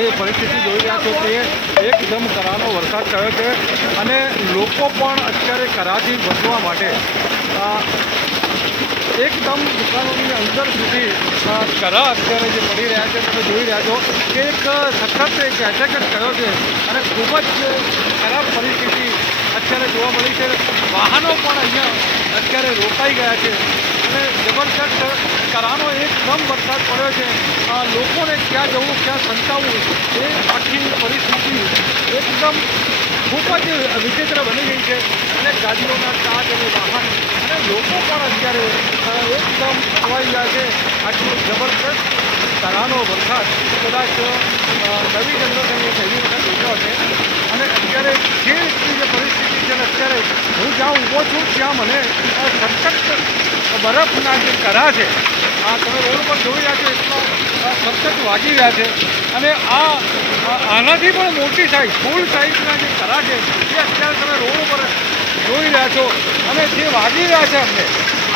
જે પરિસ્થિતિ જોઈ રહ્યા છો તે એકદમ કરાનો વરસાદ થયો છે અને લોકો પણ અત્યારે કરાથી બચવા માટે એકદમ દુકાનોની અંદર સુધી કરા અત્યારે જે પડી રહ્યા છે તમે જોઈ રહ્યા છો કે એક સખત એક એટેક જ થયો છે અને ખૂબ જ ખરાબ પરિસ્થિતિ અત્યારે જોવા મળી છે. વાહનો પણ અહીંયા અત્યારે રોકાઈ ગયા છે અને જબરજસ્ત કરાનો એકદમ વરસાદ પડ્યો છે. લોકોને ક્યાં જવું ક્યાં સંતાવવું એ આખી પરિસ્થિતિ એકદમ ખૂબ જ વિચિત્ર બની ગઈ છે અને ગાડીઓના કાચ અને વાહન અને લોકો પણ અત્યારે એકદમ ખોવાઈ ગયા છે. આટલો જબરદસ્ત કરાનો વરસાદ કદાચ નવી જનરેશનને પહેલી વખત જોયો છે અને અત્યારે જે રીતની જે પરિસ્થિતિ છે ને અત્યારે હું જ્યાં ઊભો છું ત્યાં મને સખત બરફના જે કરા છે તમે રોડ પર જોઈ રહ્યા છો એટલા સખત વાગી રહ્યા છે અને આનાથી પણ મોટી સાઈઝ ફૂલ સાઈઝના જે કરા છે એ અત્યારે તમે રોડ ઉપર જોઈ રહ્યા છો અને જે વાગી રહ્યા છે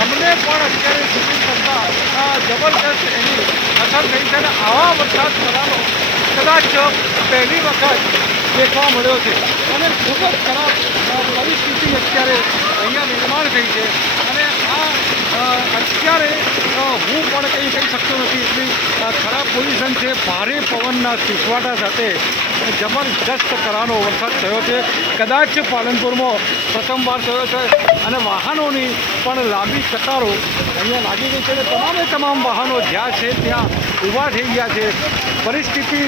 અમને પણ અત્યારે શૂટિંગ કરતાં જબરદસ્ત એની અસર થઈ છે અને આવા વરસાદ કરાનો કદાચ પહેલી વખત દેખવા મળ્યો છે અને ખૂબ જ ખરાબ પરિસ્થિતિ અત્યારે અહીંયા નિર્માણ થઈ છે અને અત્યારે હું પણ કંઈ કહી શકતો નથી એટલી ખરાબ પોઝિશન છે. ભારે પવનના સુસવાટા સાથે જબરજસ્ત કરાનો વરસાદ થયો છે. કદાચ પાલનપુરમાં પ્રથમવાર થયો છે અને વાહનોની પણ લાંબી કતારો અહીંયા લાગી ગઈ છે અને તમામ વાહનો જ્યાં છે ત્યાં ઊભા થઈ ગયા છે. પરિસ્થિતિ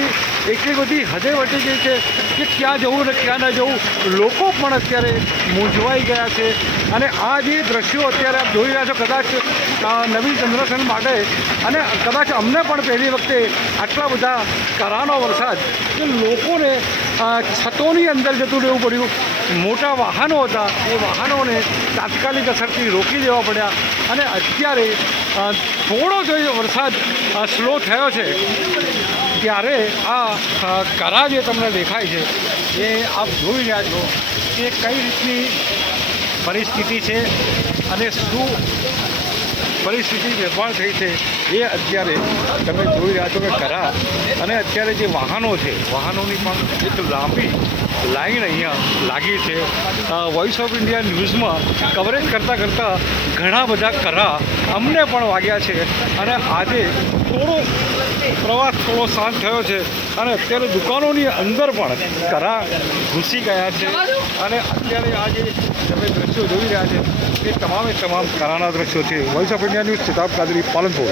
એટલી બધી હદે વટી ગઈ છે કે ક્યાં જવું ને ક્યાં ન જવું લોકો પણ અત્યારે મૂંઝવાઈ ગયા છે અને આ જે દ્રશ્યો અત્યારે આપ જોઈ રહ્યા છો કદાચ નવી જનરેશન માટે અને કદાચ અમને પણ પહેલી વખતે આટલા બધા કરાનો વરસાદ કે લોકોને છતોની અંદર જતું રહેવું પડ્યું. મોટા વાહનો હતા એ વાહનોને તાત્કાલિક અસરથી રોકી દેવા પડ્યા અને અત્યારે થોડો જો વરસાદ સ્લો થયો છે ત્યારે આ કરા જે તમને દેખાય છે એ આપ જોઈ રહ્યા છો કે કઈ રીતની પરિસ્થિતિ છે અને શું પરિસ્થિતિ નિર્માણ થઈ છે એ અત્યારે તમે જોઈ રહ્યા છો કે કરા અને અત્યારે જે વાહનો છે વાહનોની પણ એક લાંબી લાઈન અહીંયા લાગી છે. વોઇસ ઓફ ઇન્ડિયા ન્યૂઝમાં કવરેજ કરતાં ઘણા બધા કરા અમને પણ વાગ્યા છે અને આજે પ્રવાસ થોડો શાંત થયો છે અને અત્યારે દુકાનોની અંદર પણ કરા ઘૂસી ગયા છે અને અત્યારે આ જે તમે દ્રશ્યો જોઈ રહ્યા છે એ તમામ કરાના દ્રશ્યો છે. વોઇસ ઓફ ઇન્ડિયા ન્યૂઝ ચિતાબ કાદરી, પાલનપુર.